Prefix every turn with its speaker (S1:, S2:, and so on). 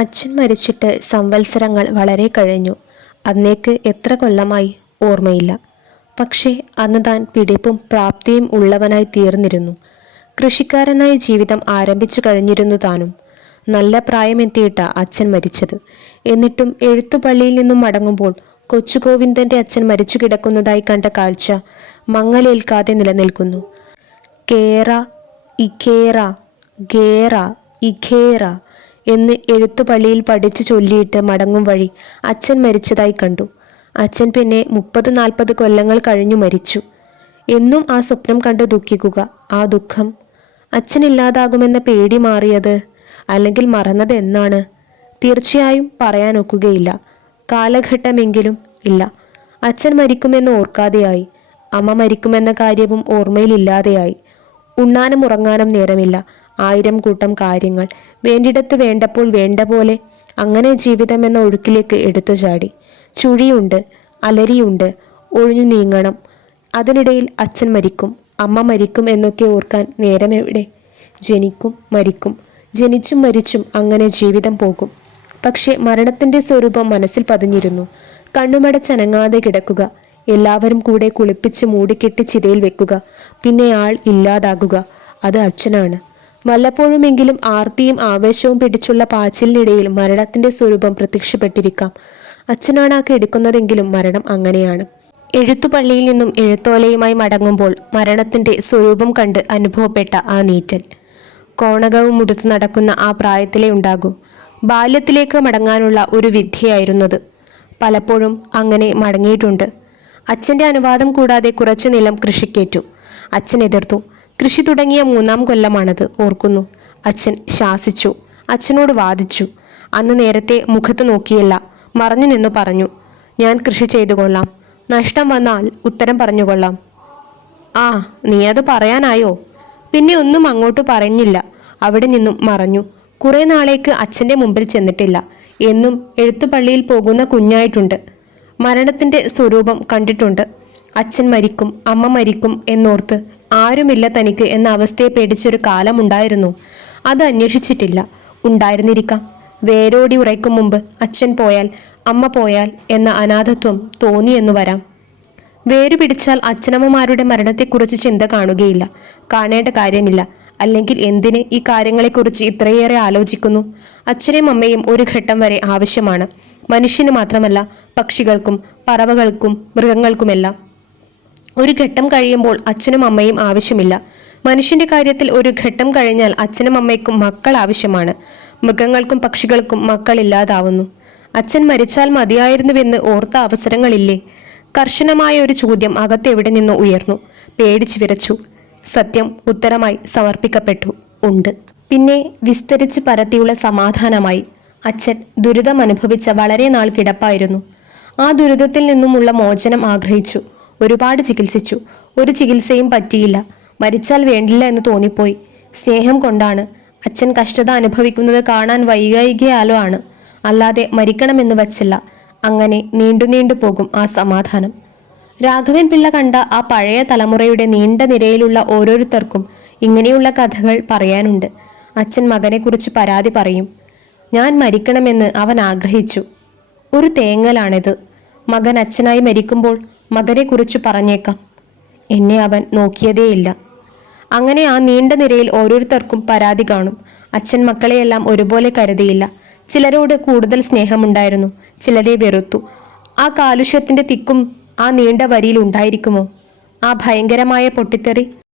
S1: അച്ഛൻ മരിച്ചിട്ട് സംവത്സരങ്ങൾ വളരെ കഴിഞ്ഞു. അന്നേക്ക് എത്ര കൊല്ലമായി ഓർമ്മയില്ല. പക്ഷേ അന്ന് താൻ പിടിപ്പും പ്രാപ്തിയും ഉള്ളവനായി തീർന്നിരുന്നു. കൃഷിക്കാരനായ ജീവിതം ആരംഭിച്ചു കഴിഞ്ഞിരുന്നു താനും. നല്ല പ്രായമെത്തിയിട്ട അച്ഛൻ മരിച്ചത്. എന്നിട്ടും എഴുത്തുപള്ളിയിൽ നിന്നും മടങ്ങുമ്പോൾ കൊച്ചുഗോവിന്ദന്റെ അച്ഛൻ മരിച്ചു കിടക്കുന്നതായി കണ്ട കാഴ്ച മങ്ങലേൽക്കാതെ നിലനിൽക്കുന്നു. കേറ ഇഖേറ ഗേറ ഇഖേറ എന്ന് എഴുത്തുപള്ളിയിൽ പഠിച്ചു ചൊല്ലിയിട്ട് മടങ്ങും വഴി അച്ഛൻ മരിച്ചതായി കണ്ടു. അച്ഛൻ പിന്നെ മുപ്പത് നാൽപ്പത് കൊല്ലങ്ങൾ കഴിഞ്ഞു മരിച്ചു. എന്നും ആ സ്വപ്നം കണ്ട് ദുഃഖിക്കുക. ആ ദുഃഖം അച്ഛനില്ലാതാകുമെന്ന പേടി മാറിയത് അല്ലെങ്കിൽ മറന്നത് എന്നാണ്? തീർച്ചയായും പറയാനൊക്കുകയില്ല കാലഘട്ടമെങ്കിലും ഇല്ല. അച്ഛൻ മരിക്കുമെന്ന് ഓർക്കാതെയായി. അമ്മ മരിക്കുമെന്ന കാര്യവും ഓർമ്മയിലില്ലാതെയായി. ഉണ്ണാനും ഉറങ്ങാനും നേരമില്ല. ആയിരം കൂട്ടം കാര്യങ്ങൾ വേണ്ടിടത്ത് വേണ്ടപ്പോൾ വേണ്ട പോലെ അങ്ങനെ ജീവിതം എന്ന ഒഴുക്കിലേക്ക് എടുത്തു ചാടി. ചുഴിയുണ്ട് അലരിയുണ്ട് ഒഴിഞ്ഞു നീങ്ങണം. അതിനിടയിൽ അച്ഛൻ മരിക്കും അമ്മ മരിക്കും എന്നൊക്കെ ഓർക്കാൻ നേരമെവിടെ ജനിക്കും മരിക്കും. ജനിച്ചും മരിച്ചും അങ്ങനെ ജീവിതം പോകും. പക്ഷേ മരണത്തിന്റെ സ്വരൂപം മനസ്സിൽ പതിഞ്ഞിരുന്നു. കണ്ണുമടച്ചനങ്ങാതെ കിടക്കുക. എല്ലാവരും കൂടെ കുളിപ്പിച്ച് മൂടിക്കെട്ടി ചിതയിൽ വെക്കുക. പിന്നെ ആൾ ഇല്ലാതാകുക. അത് അച്ഛനാണ്. വല്ലപ്പോഴുമെങ്കിലും ആർത്തിയും ആവേശവും പിടിച്ചുള്ള പാച്ചിലിനിടയിൽ മരണത്തിന്റെ സ്വരൂപം പ്രത്യക്ഷപ്പെട്ടിരിക്കാം. അച്ഛനാണ് ആ എടുക്കുന്നതെങ്കിലും മരണം അങ്ങനെയാണ്. എഴുത്തുപള്ളിയിൽ നിന്നും എഴുത്തോലയുമായി മടങ്ങുമ്പോൾ മരണത്തിന്റെ സ്വരൂപം കണ്ട് അനുഭവപ്പെട്ട ആ നീറ്റൽ കോണകവും മുടുത്ത് നടക്കുന്ന ആ പ്രായത്തിലേ ഉണ്ടാകൂ. ബാല്യത്തിലേക്ക് മടങ്ങാനുള്ള ഒരു വിദ്യയായിരുന്നത്. പലപ്പോഴും അങ്ങനെ മടങ്ങിയിട്ടുണ്ട്. അച്ഛന്റെ അനുവാദം കൂടാതെ കുറച്ചു നിലം കൃഷിക്കേറ്റു. അച്ഛൻ എതിർത്തു. കൃഷി തുടങ്ങിയ മൂന്നാം കൊല്ലമാണത് ഓർക്കുന്നു. അച്ഛൻ ശാസിച്ചു. അച്ഛനോട് വാദിച്ചു. അന്ന് നേരത്തെ മുഖത്ത് നോക്കിയില്ല. മറഞ്ഞു നിന്ന് പറഞ്ഞു ഞാൻ കൃഷി ചെയ്തു കൊള്ളാം. നഷ്ടം വന്നാൽ ഉത്തരം പറഞ്ഞുകൊള്ളാം ആ നീ അത് പറയാനായോ? പിന്നെ ഒന്നും അങ്ങോട്ട് പറഞ്ഞില്ല. അവിടെ നിന്നും മറഞ്ഞു. കുറേ നാളേക്ക് അച്ഛന്റെ മുമ്പിൽ ചെന്നിട്ടില്ല. എന്നും എഴുത്തുപള്ളിയിൽ പോകുന്ന കുഞ്ഞായിട്ടുണ്ട്. മരണത്തിന്റെ സ്വരൂപം കണ്ടിട്ടുണ്ട്. അച്ഛൻ മരിക്കും അമ്മ മരിക്കും എന്നോർത്ത് ആരുമില്ല തനിക്ക് എന്ന അവസ്ഥയെ പേടിച്ചൊരു കാലമുണ്ടായിരുന്നു അത് അന്വേഷിച്ചിട്ടില്ല. ഉണ്ടായിരുന്നിരിക്കാം. വേരോടി ഉറയ്ക്കും മുമ്പ് അച്ഛൻ പോയാൽ അമ്മ പോയാൽ എന്ന അനാഥത്വം തോന്നിയെന്നു വരാം. വേരു പിടിച്ചാൽ അച്ഛനമ്മമാരുടെ മരണത്തെക്കുറിച്ച് ചിന്ത കാണുകയില്ല. കാണേണ്ട കാര്യമില്ല. അല്ലെങ്കിൽ എന്തിന് ഈ കാര്യങ്ങളെക്കുറിച്ച് ഇത്രയേറെ ആലോചിക്കുന്നു? അച്ഛനെയും അമ്മയും ഒരു ഘട്ടം വരെ ആവശ്യമാണ്. മനുഷ്യന് മാത്രമല്ല പക്ഷികൾക്കും പറവകൾക്കും മൃഗങ്ങൾക്കുമെല്ലാം. ഒരു ഘട്ടം കഴിയുമ്പോൾ അച്ഛനും അമ്മയും ആവശ്യമില്ല. മനുഷ്യന്റെ കാര്യത്തിൽ ഒരു ഘട്ടം കഴിഞ്ഞാൽ അച്ഛനും അമ്മയ്ക്കും മക്കൾ ആവശ്യമാണ്. മൃഗങ്ങൾക്കും പക്ഷികൾക്കും മക്കൾ ഇല്ലാതാവുന്നു. അച്ഛൻ മരിച്ചാൽ മതിയായിരുന്നുവെന്ന് ഓർത്ത അവസരങ്ങളില്ലേ? കർശനമായ ഒരു ചോദ്യം അകത്തെവിടെ നിന്ന് ഉയർന്നു. പേടിച്ചു വിരച്ചു സത്യം ഉത്തരമായി സമർപ്പിക്കപ്പെട്ടു. ഉണ്ട്. പിന്നെ വിസ്തരിച്ച് പരത്തിയുള്ള സമാധാനമായി. അച്ഛൻ ദുരിതം അനുഭവിച്ച വളരെ നാൾ കിടപ്പായിരുന്നു. ആ ദുരിതത്തിൽ നിന്നുമുള്ള മോചനം ആഗ്രഹിച്ചു. ഒരുപാട് ചികിത്സിച്ചു. ഒരു ചികിത്സയും പറ്റിയില്ല. മരിച്ചാൽ വേണ്ടില്ല എന്ന് തോന്നിപ്പോയി. സ്നേഹം കൊണ്ടാണ്. അച്ഛൻ കഷ്ടത അനുഭവിക്കുന്നത് കാണാൻ വൈകായികയാലോ ആണ്. അല്ലാതെ മരിക്കണമെന്ന് വച്ചില്ല. അങ്ങനെ നീണ്ടു നീണ്ടു പോകും ആ സമാധാനം. രാഘവൻ പിള്ള കണ്ട ആ പഴയ തലമുറയുടെ നീണ്ട നിരയിലുള്ള ഓരോരുത്തർക്കും ഇങ്ങനെയുള്ള കഥകൾ പറയാനുണ്ട്. അച്ഛൻ മകനെക്കുറിച്ച് പരാതി പറയും. ഞാൻ മരിക്കണമെന്ന് അവൻ ആഗ്രഹിച്ചു. ഒരു തേങ്ങലാണിത്. മകൻ അച്ഛനായി മരിക്കുമ്പോൾ മകനെക്കുറിച്ച് പറഞ്ഞേക്കാം. എന്നെ അവൻ നോക്കിയതേയില്ല. അങ്ങനെ ആ നീണ്ട നിരയിൽ ഓരോരുത്തർക്കും പരാതി കാണും. അച്ഛൻ മക്കളെയെല്ലാം ഒരുപോലെ കരുതിയില്ല. ചിലരോട് കൂടുതൽ സ്നേഹമുണ്ടായിരുന്നു. ചിലരെ വെറുത്തു. ആ കാലുഷ്യത്തിന്റെ തിക്കും ആ നീണ്ട വരിയിൽ ഉണ്ടായിരിക്കുമോ? ആ ഭയങ്കരമായ പൊട്ടിത്തെറി